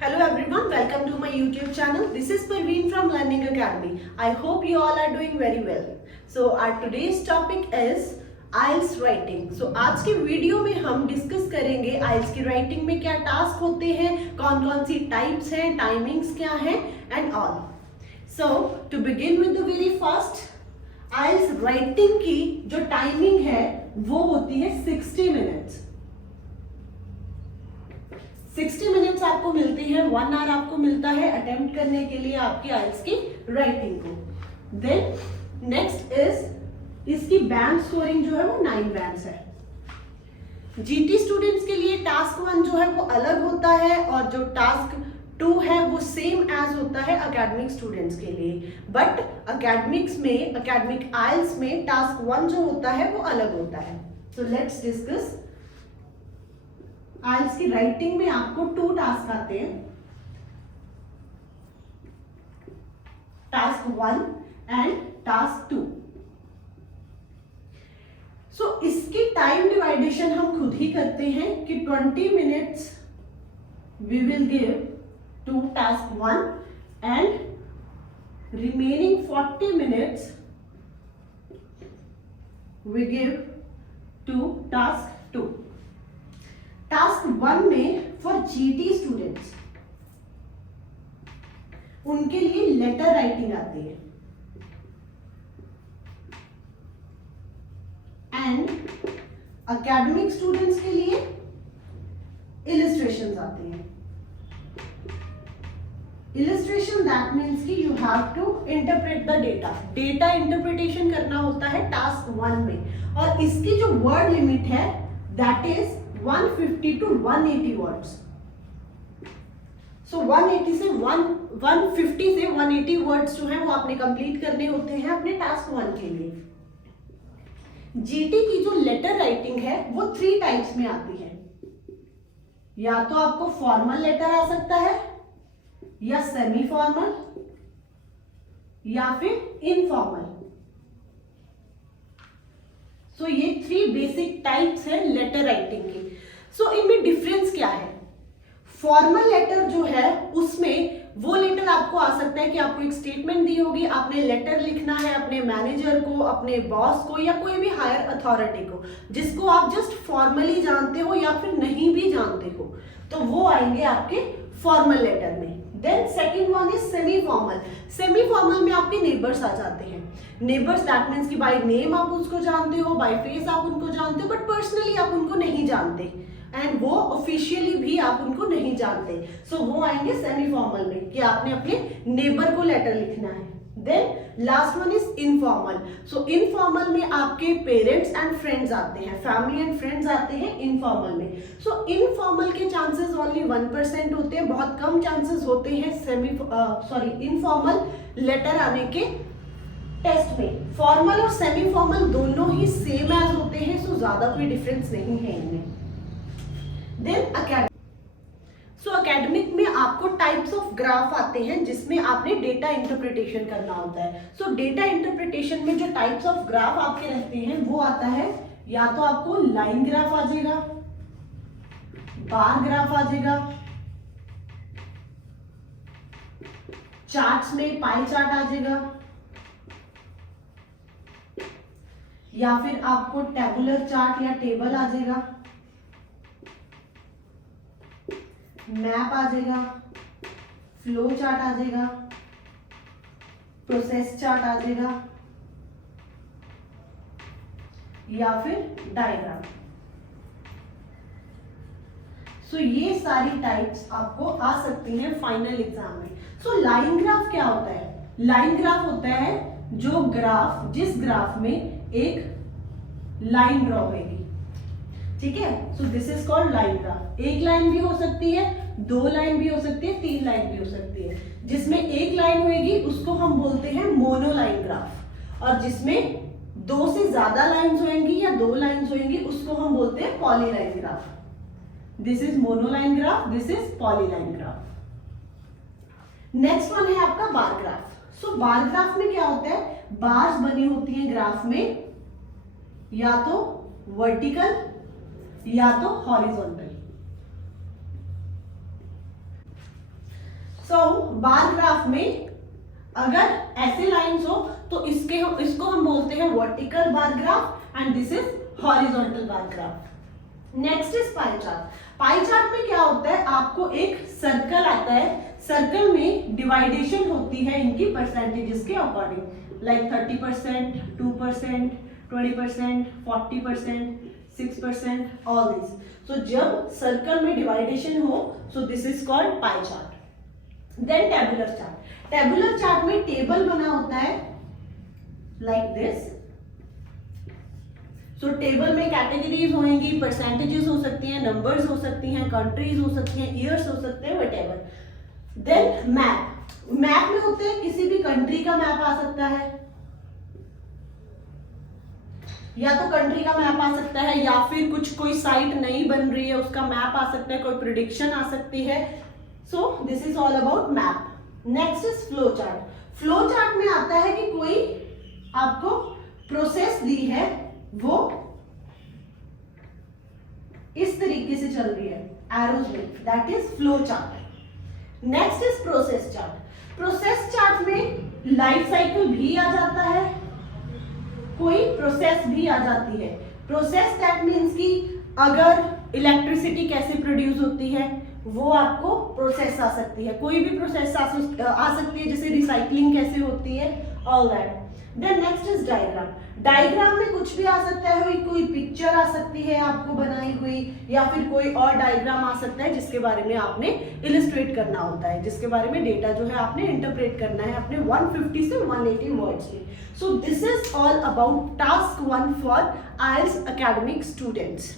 Hello everyone, welcome to my YouTube channel. This is Parveen from Learning Academy. I hope you all are doing very well. So our today's topic is IELTS writing. So आज के video में हम discuss करेंगे IELTS की writing में क्या task होते हैं, कौन कौन सी टाइप्स हैं, टाइमिंग्स क्या हैं and all. So to begin with the very first, IELTS writing की जो टाइमिंग है वो होती है 60 मिनट्स. 60 मिनट्स आपको मिलती है, 1 आवर आपको मिलता है अटेम्प्ट करने के लिए आपकी आइल्स की राइटिंग को. देन नेक्स्ट इज इसकी बैंड स्कोरिंग जो है वो 9 बैंड्स है. जीटी स्टूडेंट्स के लिए टास्क 1 जो है वो अलग होता है और जो टास्क 2 है वो सेम एज होता है अकेडमिक स्टूडेंट्स के लिए. बट अकेडमिक्स में, अकेडमिक आइल्स में टास्क 1 जो होता है वो अलग होता है. So let's discuss. आइल्स की राइटिंग में आपको 2 टास्क आते हैं, टास्क 1 एंड टास्क 2. सो इसकी टाइम डिवाइडेशन हम खुद ही करते हैं कि 20 minutes we will give to task 1 and remaining 40 minutes we give to task 2. Task 1 में फॉर जीटी स्टूडेंट्स उनके लिए लेटर राइटिंग आती है एंड अकेडमिक स्टूडेंट्स के लिए इलिस्ट्रेशंस आती हैं. इलिस्ट्रेशन दैट मीन्स कि you have to interpret the data. Data interpretation करना होता है टास्क 1 में और इसकी जो वर्ड लिमिट है that is 150 to 180 words. So 150 से 180 वर्ड्स जो है वो आपने कंप्लीट करने होते हैं अपने टास्क 1 के लिए. जीटी की जो लेटर राइटिंग है वो 3 टाइप्स में आती है. या तो आपको फॉर्मल लेटर आ सकता है, या सेमी फॉर्मल, या फिर इनफॉर्मल. सो ये 3 बेसिक टाइप्स हैं लेटर राइटिंग की. सो इनमें डिफरेंस क्या है? फॉर्मल लेटर जो है उसमें वो लेटर आपको आ सकता है कि आपको एक स्टेटमेंट दी होगी, आपने लेटर लिखना है अपने मैनेजर को, अपने बॉस को, या कोई भी हायर अथॉरिटी को जिसको आप जस्ट फॉर्मली जानते हो या फिर नहीं भी जानते हो, तो वो आएंगे आपके फॉर्मल लेटर में. Then second one is semi formal. Semi formal में आपके नेबर्स आ जाते हैं. नेबर्स दैट मीन्स कि बाय नेम आप उसको जानते हो, बाय फेस आप उनको जानते हो, बट पर्सनली आप उनको नहीं जानते एंड वो ऑफिशियली भी आप उनको नहीं जानते. सो वो आएंगे सेमी फॉर्मल में कि आपने अपने नेबर को लेटर लिखना है. Then last one is informal. So informal में आपके पेरेंट्स एंड फ्रेंड्स आते हैं, फैमिली एंड फ्रेंड्स आते हैं इनफॉर्मल में. सो इनफॉर्मल के चांसेस ओनली 1% होते हैं, बहुत कम चांसेस होते हैं इनफॉर्मल लेटर आने के टेस्ट में. फॉर्मल और सेमी फॉर्मल दोनों ही सेम एज होते हैं, सो ज्यादा कोई डिफरेंस नहीं है इनमें. देन अकेडमिक में आपको टाइप्स ऑफ ग्राफ आते हैं जिसमें आपने डेटा इंटरप्रिटेशन करना होता है. सो डेटा इंटरप्रिटेशन में जो टाइप्स ऑफ ग्राफ आपके रहते हैं वो आता है, या तो आपको लाइन ग्राफ आ जाएगा, बार ग्राफ आ जाएगा, चार्ट्स में पाई चार्ट आ जाएगा, या फिर आपको टेबुलर चार्ट या टेबल आ जाएगा, मैप आ जाएगा, फ्लो चार्ट आ जाएगा, प्रोसेस चार्ट आ जाएगा, या फिर डायग्राम. सो ये सारी टाइप्स आपको आ सकती हैं फाइनल एग्जाम में. सो लाइन ग्राफ क्या होता है? लाइन ग्राफ होता है जो ग्राफ, जिस ग्राफ में एक लाइन ड्रॉ होगी. ठीक है, सो this is called line graph. एक लाइन भी हो सकती है, 2 लाइन भी हो सकती है, 3 लाइन भी हो सकती है. जिसमें एक लाइन होगी उसको हम बोलते हैं मोनोलाइन ग्राफ, और जिसमें 2 से ज्यादा लाइंस होंगी या 2 लाइंस होंगी उसको हम बोलते हैं polyline graph. This is monoline graph, this is polyline graph. Next one है आपका बार ग्राफ. सो बार ग्राफ में क्या होता है? बार्स बनी होती है ग्राफ में, या तो वर्टिकल या तो हॉरिजॉन्टल. सो बार ग्राफ में अगर ऐसे लाइंस हो तो इसको हम बोलते हैं vertical bar graph and this is horizontal bar graph. Next is pie chart. Pie chart में क्या होता है, आपको एक सर्कल आता है, सर्कल में डिवाइडेशन होती है इनकी परसेंटेजेस के according, like 30%, 2%, 20%, 40%, 6%, all this. So जब सर्कल में डिवाइडेशन हो so this is called pie chart. Then tabular chart. Tabular chart में टेबल बना होता है लाइक दिस। सो टेबल में कैटेगरीज होंगी, परसेंटेजेस हो सकती हैं, नंबर्स हो सकती हैं, कंट्रीज हो सकती हैं, ईयर्स हो सकते हैं, व्हाटएवर। Then map. मैप में होते हैं किसी भी कंट्री का मैप आ सकता है, या तो कंट्री का मैप आ सकता है, या फिर कोई साइट नई बन रही है उसका मैप आ सकता है, कोई प्रेडिक्शन आ सकती है। सो this is all about map. Next is flow chart. Flow chart में आता है कि कोई आपको प्रोसेस दी है, वो इस तरीके से चल रही है एरोज में, that is flow chart. Next is process chart. Process chart में लाइफ साइकिल भी आ जाता है, कोई प्रोसेस भी आ जाती है। प्रोसेस दैट मीन्स कि अगर इलेक्ट्रिसिटी कैसे प्रोड्यूस होती है वो आपको प्रोसेस आ सकती है, कोई भी प्रोसेस आ सकती है, जैसे रिसाइकलिंग कैसे होती है, all that. Then next is diagram. Diagram में कुछ भी आ सकता है, कोई पिक्चर आ सकती है आपको बनाई हुई, या फिर कोई और डायग्राम आ सकता है जिसके बारे में आपने इलिस्ट्रेट करना होता है, जिसके बारे में डेटा जो है आपने इंटरप्रेट करना है अपने 150 से 180 वर्ड्स में। सो this is all about task 1 for IELTS academic students.